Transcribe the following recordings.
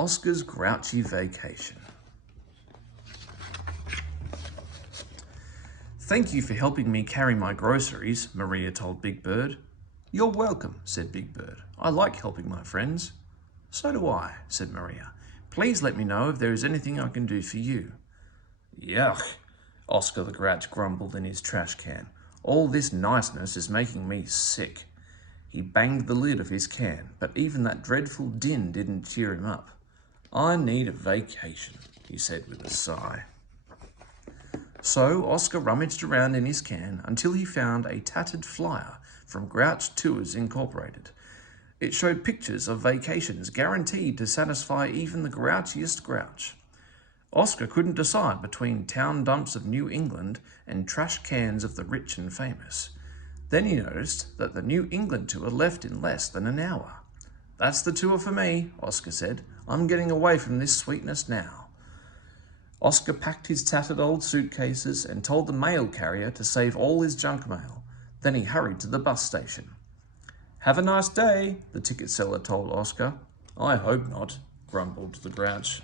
Oscar's Grouchy Vacation. "Thank you for helping me carry my groceries," Maria told Big Bird. "You're welcome," said Big Bird. "I like helping my friends." "So do I," said Maria. "Please let me know if there is anything I can do for you." "Yuck," Oscar the Grouch grumbled in his trash can. "All this niceness is making me sick." He banged the lid of his can, but even that dreadful din didn't cheer him up. "I need a vacation," he said with a sigh. So Oscar rummaged around in his can until he found a tattered flyer from Grouch Tours Incorporated. It showed pictures of vacations guaranteed to satisfy even the grouchiest grouch. Oscar couldn't decide between town dumps of New England and trash cans of the rich and famous. Then he noticed that the New England tour left in less than an hour. "That's the tour for me," Oscar said. "I'm getting away from this sweetness now." Oscar packed his tattered old suitcases and told the mail carrier to save all his junk mail. Then he hurried to the bus station. "Have a nice day," the ticket seller told Oscar. "I hope not," grumbled the Grouch.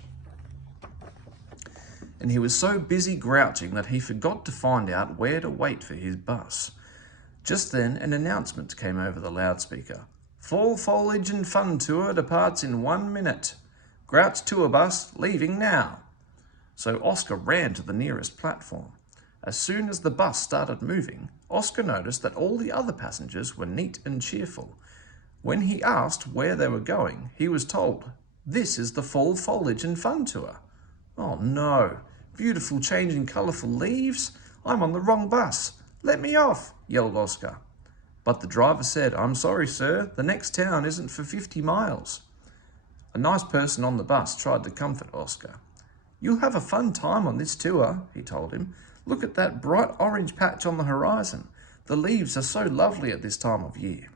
And he was so busy grouching that he forgot to find out where to wait for his bus. Just then an announcement came over the loudspeaker. "Fall Foliage and Fun Tour departs in 1 minute. Grouch Tour Bus leaving now." So Oscar ran to the nearest platform. As soon as the bus started moving, Oscar noticed that all the other passengers were neat and cheerful. When he asked where they were going, he was told, "This is the Fall Foliage and Fun Tour." "Oh no, beautiful changing colourful leaves? I'm on the wrong bus. Let me off," yelled Oscar. But the driver said, "I'm sorry, sir, the next town isn't for 50 miles. A nice person on the bus tried to comfort Oscar. "You'll have a fun time on this tour," he told him. "Look at that bright orange patch on the horizon. The leaves are so lovely at this time of year."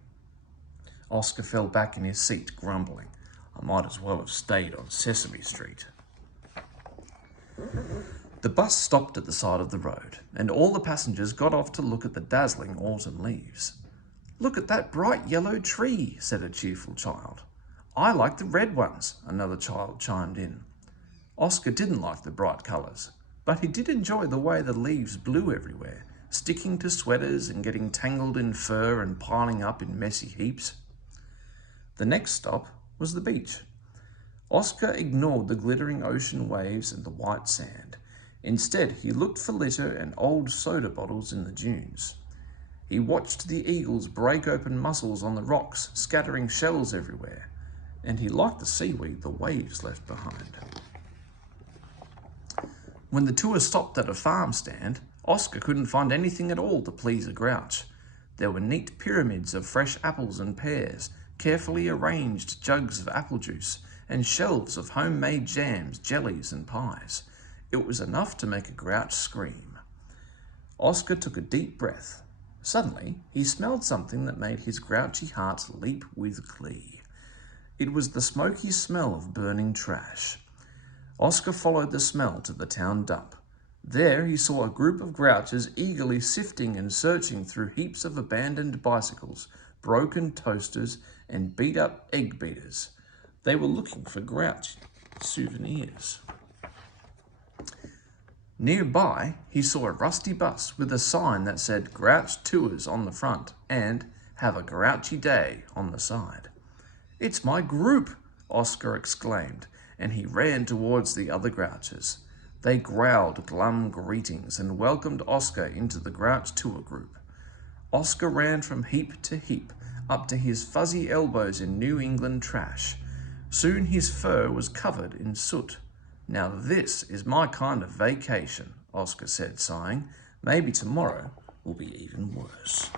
Oscar fell back in his seat, grumbling. "I might as well have stayed on Sesame Street." The bus stopped at the side of the road, and all the passengers got off to look at the dazzling autumn leaves. "Look at that bright yellow tree," said a cheerful child. "I like the red ones," another child chimed in. Oscar didn't like the bright colours, but he did enjoy the way the leaves blew everywhere, sticking to sweaters and getting tangled in fur and piling up in messy heaps. The next stop was the beach. Oscar ignored the glittering ocean waves and the white sand. Instead, he looked for litter and old soda bottles in the dunes. He watched the eagles break open mussels on the rocks, scattering shells everywhere, and he liked the seaweed the waves left behind. When the tour stopped at a farm stand, Oscar couldn't find anything at all to please a grouch. There were neat pyramids of fresh apples and pears, carefully arranged jugs of apple juice, and shelves of homemade jams, jellies, and pies. It was enough to make a grouch scream. Oscar took a deep breath. Suddenly, he smelled something that made his grouchy heart leap with glee. It was the smoky smell of burning trash. Oscar followed the smell to the town dump. There he saw a group of grouches eagerly sifting and searching through heaps of abandoned bicycles, broken toasters, and beat-up egg beaters. They were looking for grouch souvenirs. Nearby, he saw a rusty bus with a sign that said Grouch Tours on the front and "Have a Grouchy Day" on the side. "It's my group!" Oscar exclaimed, and he ran towards the other grouches. They growled glum greetings and welcomed Oscar into the Grouch Tour group. Oscar ran from heap to heap, up to his fuzzy elbows in New England trash. Soon his fur was covered in soot. "Now this is my kind of vacation," Oscar said, sighing. "Maybe tomorrow will be even worse."